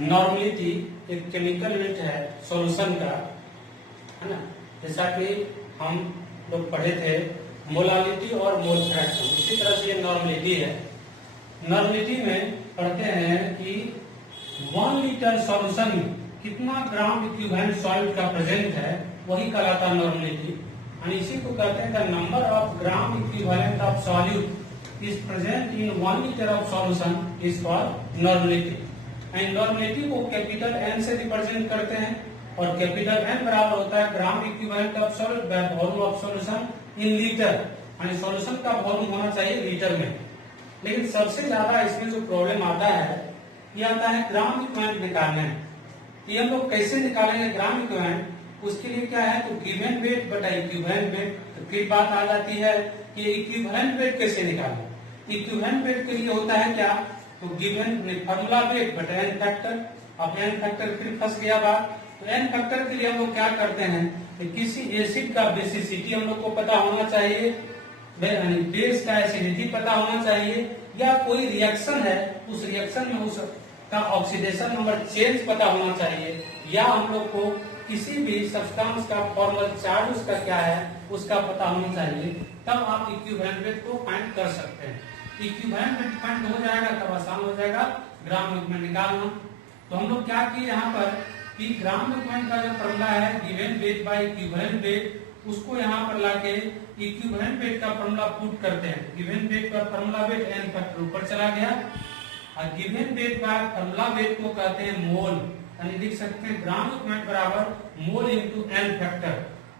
Normality एक chemical wait है solution का, है ना। जैसा कि हम लोग पढ़े थे मोलालिटी और मोल फ्रैक्शन, उसी तरह से ये नॉर्मलिटी है। नॉर्मलिटी में पढ़ते हैं कि 1 लीटर सॉल्यूशन में कितना ग्राम इक्विवेलेंट सॉल्यूट का प्रेजेंट है, वही कहलाता है नॉर्मलिटी। और इसी को कहते हैं the number of gram equivalent of solute is present in 1 litre of solution is called normality. And normality को कैपिटल एन से रिप्रेजेंट करते हैं, और कैपिटल एन बराबर होता है gram equivalent of solute by volume of solution in litre, यानी solution का वॉल्यूम होना चाहिए लीटर में। लेकिन सबसे ज्यादा इसमें जो प्रॉब्लम आता है ये आता है ग्राम इक्विवेलेंट निकालने। ये हम लोग कैसे निकालेंगे ग्राम इक्विवेलेंट, उसके लिए क्या है तो गिवन वेट बटा इक्विवेलेंट वेट। तो फिर बात आ जाती है कि इक्विवेलेंट वेट कैसे निकालें। इक्विवेलेंट वेट के लिए होता है क्या तो गिवन फार्मूला वेट बटा एन फैक्टर। अब एन फैक्टर फिर फंस गया बात, तो एन फैक्टर के लिए हम लोग क्या करते हैं कि किसी एसिड का बेसिसिटी हम लोग को पता होना चाहिए, बेस का एसिडिटी पता होना चाहिए, या कोई रिएक्शन है उस रिएक्शन में उसका ऑक्सीडेशन नंबर चेंज पता होना चाहिए, या हम लोग को किसी भी सब्सटेंस का फॉर्मल चार्ज उसका क्या है उसका पता होना चाहिए, तब आप इक्विवेलेंट वेट को फाइंड कर सकते हैं। इक्विवेलेंट वेट फाइंड हो जाएगा तब आसान हो जाएगा ग्राम इक्विवेलेंट निकालना। तो हम लोग क्या किए यहाँ पर कि ग्राम इक्विवेलेंट का जो फॉर्मूला है given weight by equivalent wait, उसको यहाँ पर लाके इक्विवेलेंट वेट का फॉर्मूला पुट करते हैं। गिवन वेट का फॉर्मूला वेट एन फैक्टर ऊपर चला गया, और गिवन वेट का फॉर्मूला वेट को कहते हैं मोल, यानी लिख सकते हैं ग्राम इक्विवेलेंट बराबर मोल इनटू एन फैक्टर।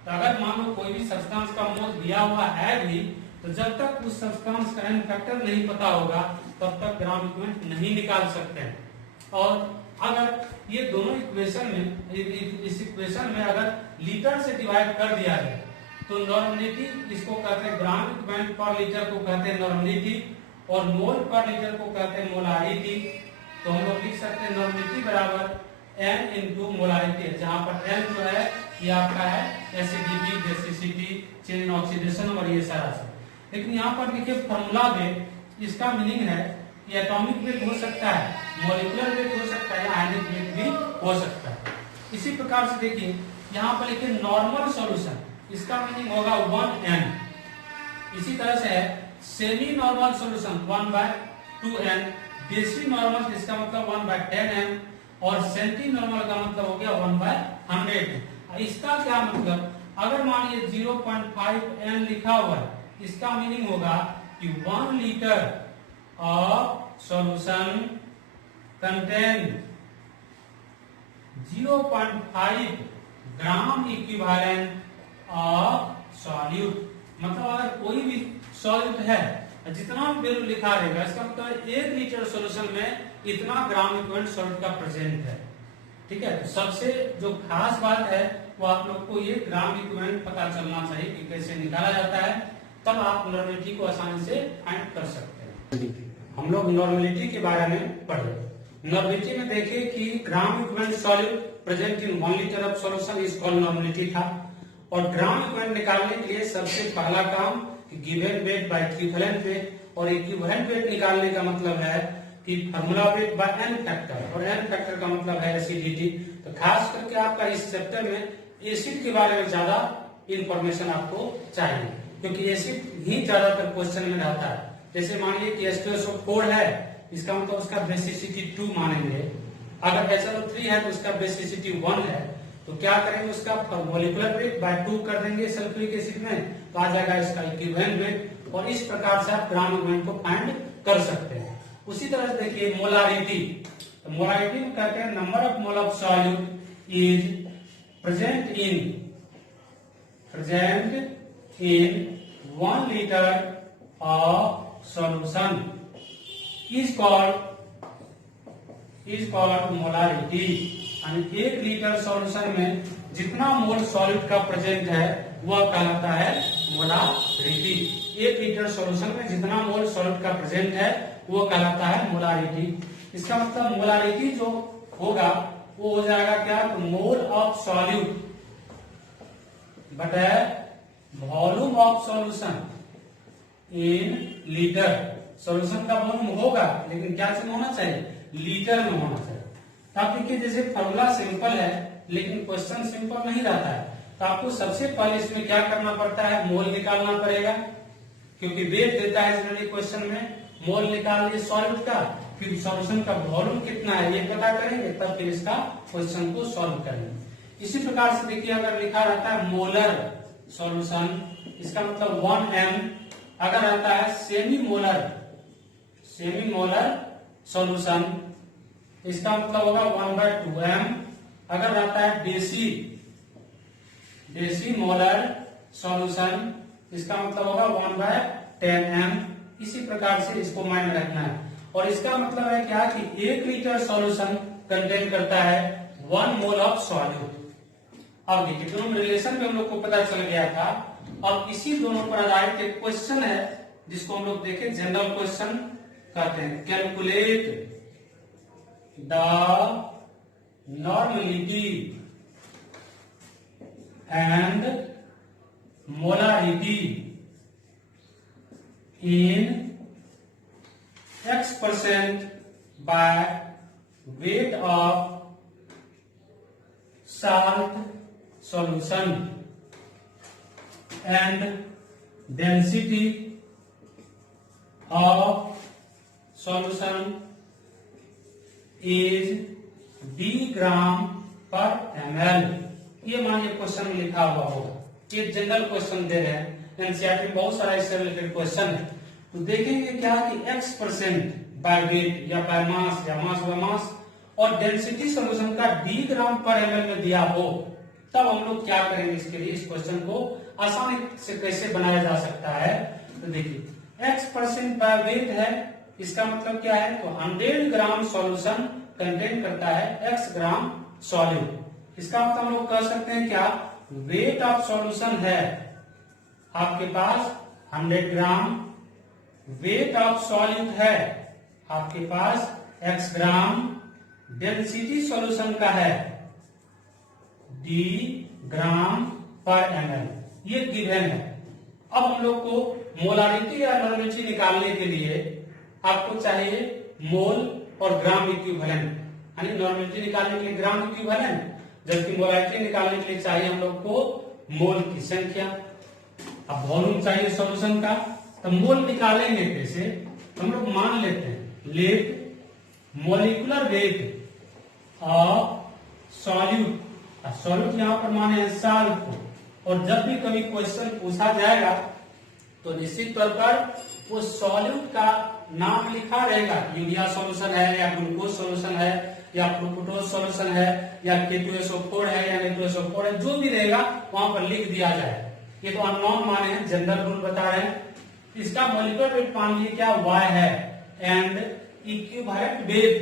तो अगर मान लो कोई भी सब्सटेंस का मोल दिया हुआ है भी, तो जब तक उस सब्सटेंस का एन फैक्टर नहीं पता होगा तब तक ग्राम इक्विवेलेंट नहीं निकाल सकते हैं। और अगर ये दोनों इक्वेशन में इस इक्वेशन में अगर लीटर से डिवाइड कर दिया जाए तो नॉर्मलिटी इसको कहते हैं ग्राम इक्विवेलेंट पर लीटर को कहते हैं नॉर्मलिटी, और मोल पर लीटर को कहते हैं मोलारिटी। तो हम लोग लिख सकते हैं नॉर्मलिटी बराबर एन इंटू मोलारिटी, जहां पर एन जो है ये आपका है acidity, basicity, change in oxidation और ये सारा सब। लेकिन यहाँ पर देखिए फॉर्मूला में इसका मीनिंग है कि एटॉमिक वेट हो सकता है, मॉलिक्यूलर वेट हो सकता है, आयनिक वेट भी हो सकता है। इसी प्रकार से देखिए यहाँ पर लिखे नॉर्मल सॉल्यूशन, इसका मीनिंग होगा 1n। इसी तरह से है सेमी नॉर्मल सॉल्यूशन 1/2n, देसी नॉर्मल इसका मतलब 1/10n, और सेंटी नॉर्मल का मतलब हो गया 1/100। इसका क्या मतलब, अगर मानिए 0.5n लिखा हुआ है, इसका मीनिंग होगा कि 1 litre of solution contain 0.5 gram equivalent of solute. मतलब अगर कोई भी सॉल्यूट है जितना वैल्यू लिखा रहेगा, इसका मतलब 1 लीटर सॉल्यूशन में इतना ग्राम इक्विवेलेंट सॉल्यूट का प्रेजेंट है। ठीक है, तो सबसे जो खास बात है वो आप लोग को ये ग्राम इक्विवेलेंट पता चलना चाहिए कि कैसे निकाला जाता है, तब आप नॉर्मलिटी को आसानी से फाइंड कर सकते हैं। हम लोग नॉर्मलिटी के बारे में पढ़े। नॉर्मलिटी में देखे कि gram equivalent solute present in 1 litre of solution is called normality था। और ग्राम इक्विवेलेंट निकालने के लिए सबसे पहला काम given weight by equivalent weight, और इक्विवेलेंट वेट निकालने का मतलब है कि formula weight by N factor, और एन फैक्टर का मतलब है एसिडिटी। तो खास करके आपका इस चैप्टर में एसिड के बारे में ज्यादा इंफॉर्मेशन आपको चाहिए, क्योंकि एसिड ही ज्यादातर क्वेश्चन में रहता है। जैसे मानिए कि H2SO4 है, इसका मतलब उसका बेसिसिटी 2 मानेंगे। अगर HNO3 है तो उसका बेसिसिटी 1 है, तो क्या करेंगे उसका मॉलिक्यूलर वेट बाय 2 कर देंगे सल्फ्यूरिक एसिड में, तो आ जाएगा इसका इक्विवेलेंट वेट। और इस प्रकार से आप ग्राम इक्विवेलेंट को फाइंड कर सकते हैं। उसी तरह से देखिए मोलारिटी, तो मोलारिटी में कहते हैं number of mole of solute is present in 1 litre of solution is called molarity. यानी 1 लीटर सॉल्यूशन में जितना मोल सॉल्यूट का प्रेजेंट है वह कहलाता है मोलारिटी। 1 लीटर सॉल्यूशन में जितना मोल सॉल्यूट का प्रेजेंट है वो कहलाता है मोलारिटी। इसका मतलब मोलारिटी जो होगा वो हो जाएगा क्या, तो मोल ऑफ सॉल्यूट बटा volume of solution in litre. Solution का वॉल्यूम होगा लेकिन क्या में होना चाहिए, लीटर में होना चाहिए। तो आप देखिए जैसे फॉर्मूला सिंपल है लेकिन क्वेश्चन सिंपल नहीं रहता है, तो आपको सबसे पहले इसमें क्या करना पड़ता है, मोल निकालना पड़ेगा, क्योंकि वेट देता है जनरली क्वेश्चन में। मोल निकाल लिए सॉल्यूट का, फिर सॉल्यूशन का वॉल्यूम कितना है ये पता करेंगे, तब फिर इसका क्वेश्चन को सॉल्व करेंगे। इसी प्रकार से देखिए अगर लिखा रहता है मोलर सॉल्यूशन, इसका मतलब 1m, अगर रहता है सेमी मोलर सॉल्यूशन, इसका मतलब होगा 1/2m, अगर रहता है डेसी मोलर सॉल्यूशन, इसका मतलब होगा 1/10m। इसी प्रकार से इसको माइंड रखना है। और इसका मतलब है क्या कि 1 लीटर सॉल्यूशन कंटेन करता है 1 मोल ऑफ सॉल्यूट। अब देखिए दोनों रिलेशन में हम लोग को पता चल गया था। अब इसी दोनों पर आधारित एक क्वेश्चन है जिसको हम लोग देखें, जनरल क्वेश्चन कहते हैं, calculate the normality and molarity in X% by weight of salt solution and density of solution is d ग्राम पर ml। ये मानिए क्वेश्चन में लिखा हुआ होगा, ये जनरल क्वेश्चन दे रहे हैं, एनसीईआरटी में बहुत सारा इससे रिलेटेड क्वेश्चन है। तो देखेंगे क्या कि X% बाय वेट या बाय मास या मास बाय मास और डेंसिटी सॉल्यूशन का d ग्राम पर ml में दिया हो, तब हम लोग क्या करेंगे इसके लिए, इस क्वेश्चन को आसानी से कैसे बनाया जा सकता है। तो देखिए X% बाय वेट है, इसका मतलब क्या है, तो 100 ग्राम सॉल्यूशन कंटेन करता है x ग्राम सॉल्यूट। इसका मतलब हम लोग कह सकते हैं क्या, वेट ऑफ सॉल्यूशन है आपके पास 100 ग्राम, वेट ऑफ सॉल्यूट है आपके पास x ग्राम, डेंसिटी सॉल्यूशन का है d ग्राम पर ml, ये गिवन है। अब हम लोग को मोलारिटी या नॉर्मलिटी निकालने के लिए आपको चाहिए मोल और ग्राम इक्विवेलेंट, यानी नॉर्मलिटी निकालने के लिए ग्राम इक्विवेलेंट, जबकि मोलारिटी निकालने के लिए चाहिए हम लोग को मोल की संख्या। अब वॉल्यूम चाहिए सॉल्यूशन का, तो मोल निकालेंगे कैसे, हम लोग मान लेते हैं let molecular weight of solute, solute यहां पर माने हैं साल्ट को, और जब भी कभी क्वेश्चन पूछा जाएगा तो निश्चित तौर पर वो सॉल्यूट का नाम लिखा रहेगा, यूरिया सॉल्यूशन है या ग्लूकोज सॉल्यूशन है या फ्रुक्टोज सॉल्यूशन है या K2SO4 है या N2SO4 है, जो भी रहेगा वहां पर लिख दिया जाए। ये तो अननोन माने हैं, जनरल रूल बता रहे हैं। इसका मॉलिक्यूलर वेट मान लीजिए क्या Y है, and equivalent weight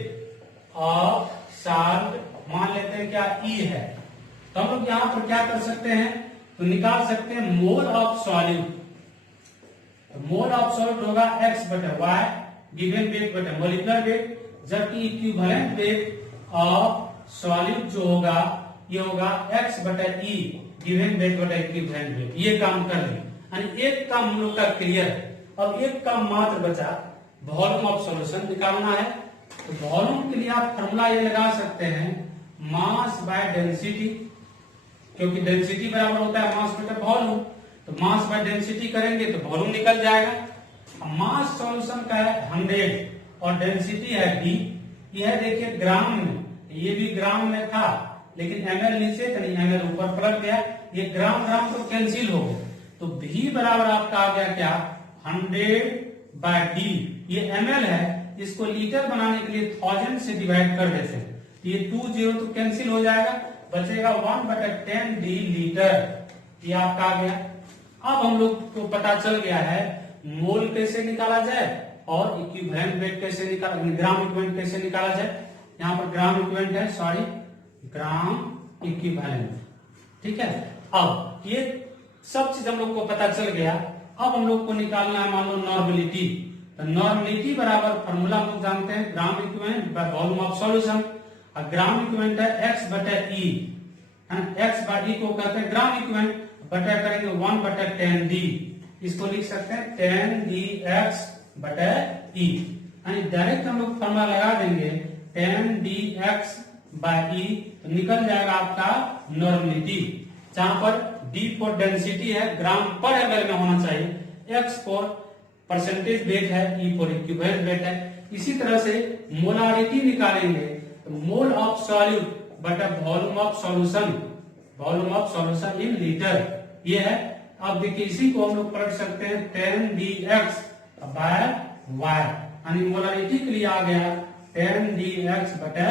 of salt मान लेते हैं क्या E है। तो हम लोग यहाँ पर क्या कर सकते हैं, तो निकाल सकते हैं mole of solute. Mole of solute होगा x बटे y गिवन वेट बटे मॉलिक्यूलर वेट, जबकि इक्विवेलेंट वेट ऑफ सॉल्यूट जो होगा ये होगा x बटे e गिवन वेट बटे इक्विवेलेंट वेट। ये काम कर लें, यानी एक काम हम लोग का क्लियर, और एक काम मात्र बचा वॉल्यूम ऑफ सॉल्यूशन निकालना है। तो वॉल्यूम के लिए आप फॉर्मूला ये लगा सकते हैं मास बाय डेंसिटी, क्योंकि डेंसिटी बराबर होता है मास बटे वॉल्यूम, तो मास बाय डेंसिटी करेंगे तो वॉल्यूम निकल जाएगा। मास सॉल्यूशन का है 100 और डेंसिटी है d, यह देखिए ग्राम में, ये भी ग्राम में था लेकिन ml नीचे तो नहीं, ml ऊपर पलट गया, ये ग्राम ग्राम तो कैंसिल हो गया, तो v बराबर आपका आ गया क्या 100 बाय d, ये ml है, इसको लीटर बनाने के लिए 1000 से डिवाइड कर देते हैं, तो ये 20 तो कैंसिल हो जाएगा, बचेगा 1/10 d लीटर, ये आपका आ गया। अब हम लोग को पता चल गया है मोल कैसे निकाला जाए और इक्विवेलेंट वेट कैसे निकाला, ग्राम इक्विवेलेंट कैसे निकाला जाए। यहाँ पर ग्राम इक्विवेलेंट है, सॉरी ग्राम इक्विवेलेंट, ठीक है। अब ये सब चीज हम लोग को पता चल गया। अब हम लोग को निकालना है मान लो नॉर्मलिटी, तो नॉर्मलिटी बराबर फॉर्मूला हम लोग जानते हैं gram equivalent by volume of solution, और ग्राम इक्विवेलेंट है x बटे e, x बाय e को कहते हैं ग्राम इक्विवेलेंट, बटा करेंगे 1/10 d, इसको लिख सकते हैं 10 dx बटे e, यानी डायरेक्ट हम लोग फॉर्मूला लगा देंगे 10 dx बाय ई, तो निकल जाएगा आपका नॉर्मलिटी, जहां पर डी फॉर डेंसिटी है, ग्राम पर एमएल में होना चाहिए, एक्स फॉर परसेंटेज वेट है, ई फॉर इक्विवेलेंट वेट है। इसी तरह से मोलारिटी निकालेंगे तो मोल ऑफ सॉल्यूट बटा volume of solution, volume of solution in litre, ये है। अब देखिए इसी को हम लोग पलट सकते हैं 10dx बाय y, यानी मोलारिटी के लिए आ गया 10dx बटा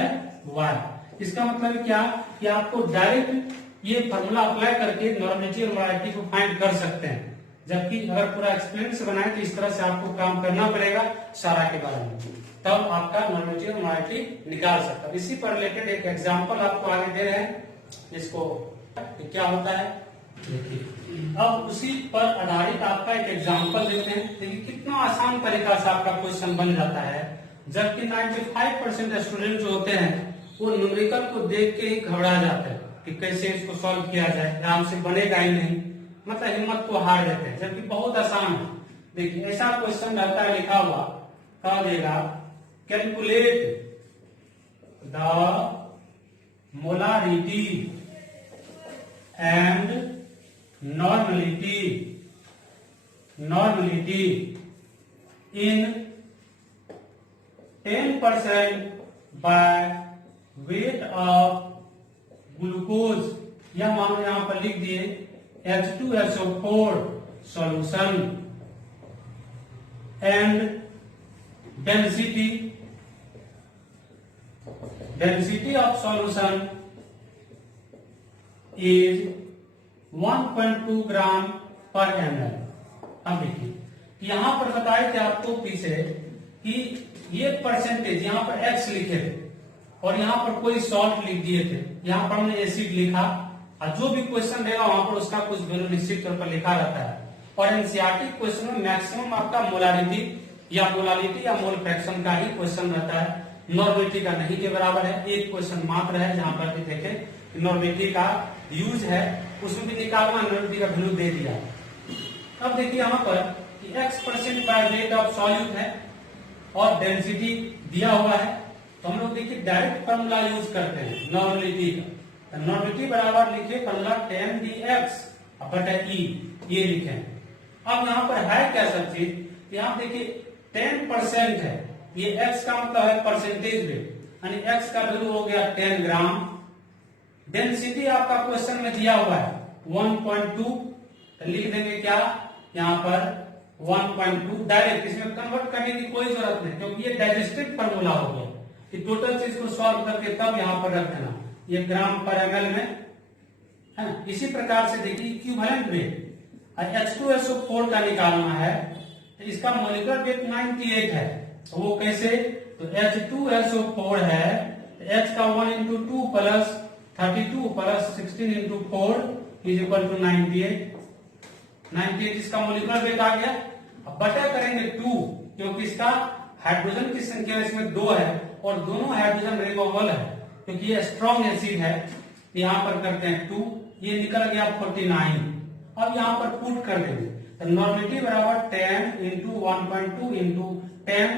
y। इसका मतलब क्या कि आपको डायरेक्ट ये फॉर्मूला अप्लाई करके नॉर्मलिटी और मोलारिटी को फाइंड कर सकते हैं, जबकि अगर पूरा एक्सपेरिमेंट से बनाए तो इस तरह से आपको काम करना पड़ेगा सारा के बारे में, तब आपका नॉर्मलिटी और मोलारिटी निकाल सकता है। इसी पर रिलेटेड एक एग्जांपल आपको आगे दे रहे हैं, जिसको क्या होता है देखिए। अब उसी पर आधारित आपका एक एग्जांपल देखते हैं। देखिए कितना आसान तरीका से आपका क्वेश्चन बन जाता है, जबकि 95% स्टूडेंट जो होते हैं वो न्यूमेरिकल को देख के ही घबरा जाते हैं कि कैसे इसको सॉल्व किया जाए, आराम से बनेगा ही नहीं, मतलब हिम्मत को हार देते हैं, जबकि बहुत आसान है। देखिए ऐसा क्वेश्चन रहता है लिखा हुआ, कहा देगा calculate the molarity and normality in 10% by weight of glucose, यह मानो यहां पर लिख दिए H2SO4 solution and density of solution is 1.2 ग्राम पर ml। अब देखिए यहां पर बताए थे आपको पीछे कि ये परसेंटेज, यहां पर x लिखे थे और यहां पर कोई सॉल्ट लिख दिए थे, यहां पर हमने एसिड लिखा, और जो भी क्वेश्चन देगा वहां पर उसका कुछ वैल्यू निश्चित तौर पर लिखा रहता है। और एनसीईआरटी क्वेश्चन में मैक्सिमम आपका मोलारिटी या मोलालिटी या मोल फ्रैक्शन का ही क्वेश्चन रहता है, नॉर्मलिटी का नहीं के बराबर है। एक क्वेश्चन मात्र है जहां पर भी देखें नॉर्मलिटी का यूज है, उसमें भी निकालना नॉर्मलिटी का वैल्यू दे दिया। अब देखिए यहाँ पर कि x% by weight of solute है और डेंसिटी दिया हुआ है, तो हम लोग देखिए डायरेक्ट फॉर्मूला यूज करते हैं नॉर्मलिटी का। नॉर्मलिटी बराबर लिखे फॉर्मूला 10dx बटा ई, ये लिखे। अब यहाँ पर है क्या सब चीज, यहाँ देखिए 10% है, ये x का मतलब है परसेंटेज वेट, यानी x का वैल्यू हो गया 10 ग्राम। डेंसिटी आपका क्वेश्चन में दिया हुआ है 1.2, तो लिख देंगे क्या यहाँ पर 1.2, डायरेक्ट इसमें कन्वर्ट करने की कोई जरूरत नहीं, क्योंकि ये डाइजेस्टेड फॉर्मूला हो गया कि टोटल चीज को सॉल्व करके तब यहाँ पर रख देना, ये ग्राम पर एमएल में है ना। इसी प्रकार से देखिए इक्विवेलेंट वेट H2SO4 का निकालना है, तो इसका मोलिकुलर वेट 98 है, तो वो कैसे, तो H2SO4 है, H का 1 into 2 plus 32 plus 16 into 4 is equal to 98 इसका मोलिकुलर वेट आ गया। अब बटा करेंगे 2, क्योंकि इसका हाइड्रोजन की संख्या इसमें 2 है और दोनों हाइड्रोजन रिमूवेबल है, क्योंकि ये स्ट्रॉन्ग एसिड है। यहां पर करते हैं 2, ये निकल गया 49। अब यहां पर पुट कर देंगे, तो नॉर्मलिटी बराबर 10 into 1.2 into 10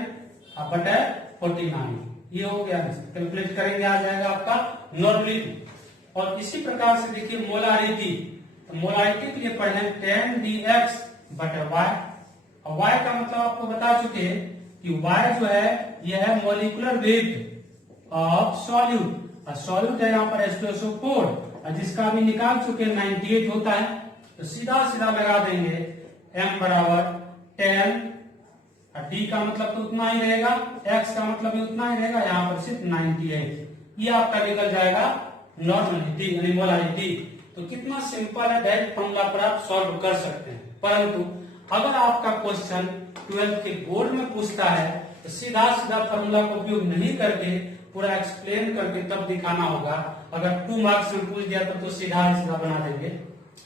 बटा 49, ये हो गया। कैलकुलेट करेंगे आ जाएगा आपका नॉर्मलिटी। और इसी प्रकार से देखिए मोलारिटी, तो मोलारिटी के लिए पढ़े 10dx बटा y, और y का मतलब आपको बता चुके हैं कि y जो है यह है मोलिकुलर वेट ऑफ सॉल्यूट, और सॉल्यूट है यहाँ पर H2SO4, जिसका अभी निकाल चुके 98 होता है, तो सीधा सीधा लगा देंगे m बराबर 10, d का मतलब तो उतना ही रहेगा, x का मतलब भी उतना ही रहेगा, यहाँ पर सिर्फ 98, ये आपका निकल जाएगा नॉर्मलिटी यानी मोलारिटी। तो कितना सिंपल है, डायरेक्ट फॉर्मूला पर आप सॉल्व कर सकते हैं। परंतु अगर आपका क्वेश्चन 12th के बोर्ड में पूछता है तो सीधा सीधा फॉर्मूला का उपयोग नहीं करके पूरा एक्सप्लेन करके तब दिखाना होगा। अगर 2 मार्क्स में पूछ दिया तो सीधा सीधा बना देंगे,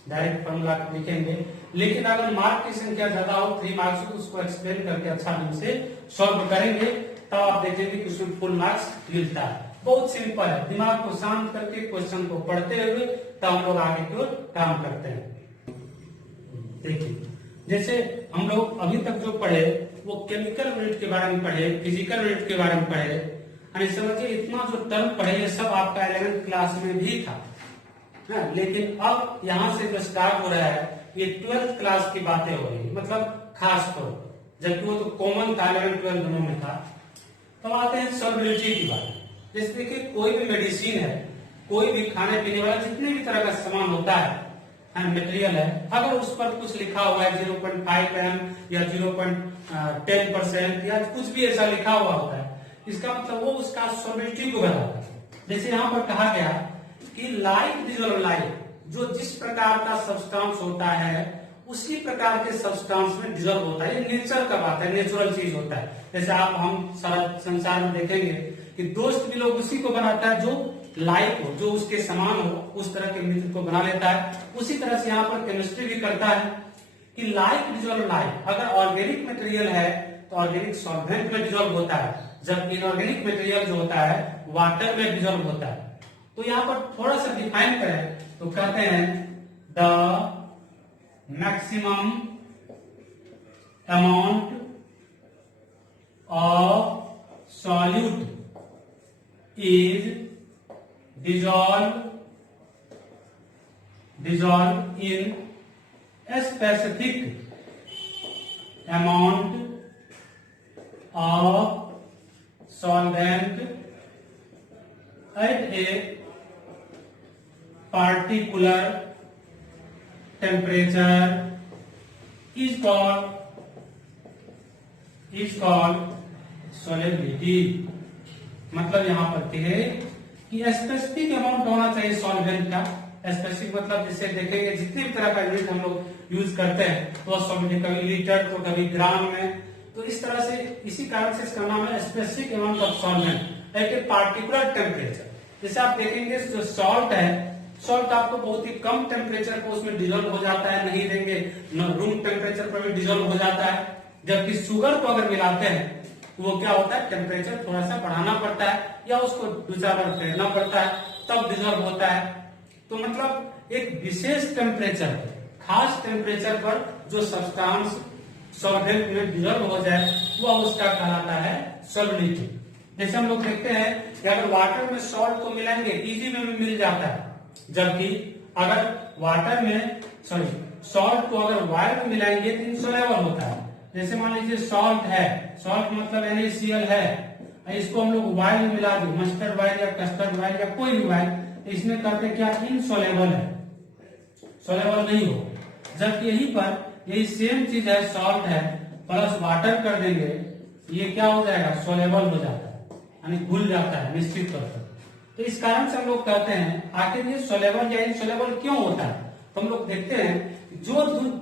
डायरेक्ट फॉर्मूला लिखेंगे। लेकिन अगर मार्क की संख्या ज्यादा हो, 3 मार्क्स हो, तो उसको एक्सप्लेन करके अच्छा ढंग से सॉल्व करेंगे, तब आप देखेंगे कि उसमें फुल मार्क्स मिलता है। बहुत सिंपल है, दिमाग को शांत करके क्वेश्चन को पढ़ते हुए तब हम लोग आगे की ओर काम करते हैं। देखिए जैसे हम लोग अभी तक जो पढ़े वो केमिकल यूनिट के बारे में पढ़े, फिजिकल यूनिट के बारे में पढ़े, यानी समझिए इतना जो टर्म पढ़े ये सब आपका 11th क्लास में भी था ना, लेकिन अब यहाँ से जो स्टार्ट हो रहा है ये 12th क्लास की बातें हो रही, मतलब खास तौर पर, जबकि वो तो कॉमन था 11 12 दोनों में था। तो आते हैं सॉल्युबिलिटी की बात। जैसे देखिए कोई भी मेडिसिन है, कोई भी खाने पीने वाला जितने भी तरह का सामान होता है मटेरियल है, अगर उस पर कुछ लिखा हुआ है 0.5 m या 0.10% या कुछ भी ऐसा लिखा हुआ होता है, इसका मतलब वो उसका सॉल्युबिलिटी को बताता है। जैसे यहाँ पर कहा गया कि लाइक डिजोल्व लाइक, जो जिस प्रकार का सब्सटेंस होता है उसी प्रकार के सब्सटेंस में डिजोल्व होता है। ये नेचर का बात है, नेचुरल चीज होता है। जैसे आप हम सारा संसार में देखेंगे कि दोस्त भी लोग उसी को बनाता है जो लाइक हो, जो उसके समान हो, उस तरह के मित्र को बना लेता है। उसी तरह से यहाँ पर केमिस्ट्री भी करता है कि लाइक डिजोल्व लाइक, अगर ऑर्गेनिक मटेरियल है तो ऑर्गेनिक सॉल्वेंट में डिजोल्व होता है, जबकि इनऑर्गेनिक मटेरियल जो होता है वाटर में डिजोल्व होता है। तो यहाँ पर थोड़ा सा डिफाइन करें तो कहते हैं the maximum amount of solute is dissolve in a specific amount of solvent at a particular temperature is called solubility। मतलब यहाँ पर है कि स्पेसिफिक अमाउंट होना चाहिए सॉल्वेंट का। स्पेसिफिक मतलब जिसे देखेंगे जितने भी तरह का यूनिट हम लोग यूज करते हैं तो सॉल्वेंट कभी लीटर तो कभी ग्राम में, तो इस तरह से इसी कारण से इसका नाम है specific amount of solvent eight a particular temperature. जैसे आप देखेंगे जो सॉल्ट है, सॉल्ट आपको बहुत ही कम टेम्परेचर पर उसमें डिजोल्व हो जाता है, नहीं देंगे रूम टेम्परेचर पर भी डिजोल्व हो जाता है। जबकि शुगर को अगर मिलाते हैं तो वो क्या होता है, टेम्परेचर थोड़ा सा बढ़ाना पड़ता है या उसको 2-4 बार फेरना पड़ता है तब डिजोल्व होता है। तो मतलब एक विशेष टेम्परेचर, खास टेम्परेचर पर जो सब्सटेंस सॉल्वेंट में डिजोल्व हो जाए वह उसका कहलाता है सॉल्युबिलिटी। जैसे हम लोग देखते हैं कि अगर वाटर में सॉल्ट को मिलाएंगे इजी में भी मिल जाता है, जबकि अगर वाटर में सॉल्ट को अगर वायर में मिलाएंगे तो इनसॉल्युबल होता है। जैसे मान लीजिए सॉल्ट है, सॉल्ट मतलब NaCl है, इसको हम लोग वायर में मिला दें, मस्टर्ड वायर या कस्टर्ड वायर या कोई भी वायर, इसमें कहते हैं क्या इनसॉल्युबल है, सॉल्युबल नहीं हो। जबकि यहीं पर यही सेम चीज है, सॉल्ट है प्लस वाटर कर देंगे, ये क्या हो जाएगा, सॉल्युबल हो जाता है, यानी घुल जाता है निश्चित तौर पर। तो इस कारण से हम लोग कहते हैं आखिर ये सॉल्युबल या इनसॉल्युबल क्यों होता है। तो हम लोग देखते हैं जो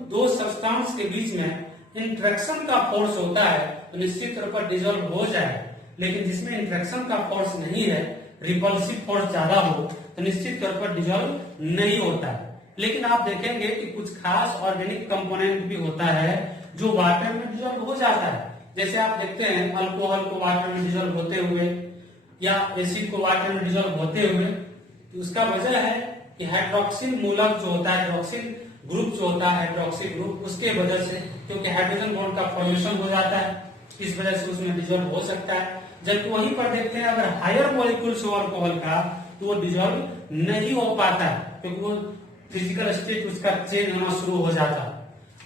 दो सब्सटेंस के बीच में इंट्रैक्शन का फोर्स होता है तो निश्चित तौर पर डिजोल्व हो जाए, लेकिन जिसमें इंट्रैक्शन का फोर्स नहीं है, रिपल्सिव फोर्स ज्यादा हो तो निश्चित तौर पर डिजोल्व नहीं होता है। लेकिन आप देखेंगे कि कुछ खास ऑर्गेनिक कंपोनेंट भी होता है जो वाटर में डिजोल्व हो जाता है। जैसे आप देखते हैं अल्कोहल को वाटर में डिजोल्व होते हुए या एसिड को वाटर में डिजोल्व होते हुए, तो उसका वजह है कि हाइड्रोक्सिल मूलक जो होता है, हाइड्रोक्सिल ग्रुप जो होता है, हाइड्रोक्सी ग्रुप, उसके वजह से, क्योंकि हाइड्रोजन बॉन्ड का फॉर्मेशन हो जाता है, इस वजह से उसमें डिजोल्व हो सकता है। जबकि वहीं पर देखते हैं अगर हायर मॉलिक्यूल्स हो अल्कोहल का तो वो डिजोल्व नहीं हो पाता है, क्योंकि वो फिजिकल स्टेट उसका चेंज होना शुरू हो जाता है।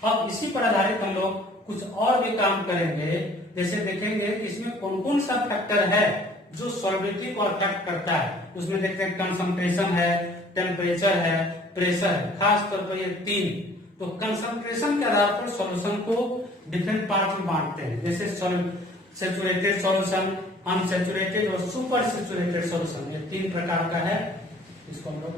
अब इसी पर आधारित हम लोग कुछ और भी काम करेंगे। जैसे देखेंगे कि इसमें कौन कौन सा फैक्टर है जो सॉल्युबिलिटी को अफेक्ट करता है। उसमें देखते हैं कंसंट्रेशन है, टेम्परेचर है, प्रेशर है, खास तौर पर ये 3। तो कंसंट्रेशन के आधार पर सॉल्यूशन को डिफरेंट पार्ट में बांटते हैं, जैसे सैचुरेटेड सॉल्यूशन, अनसैचुरेटेड और सुपर सैचुरेटेड सॉल्यूशन, ये 3 प्रकार का है। इसको हम लोग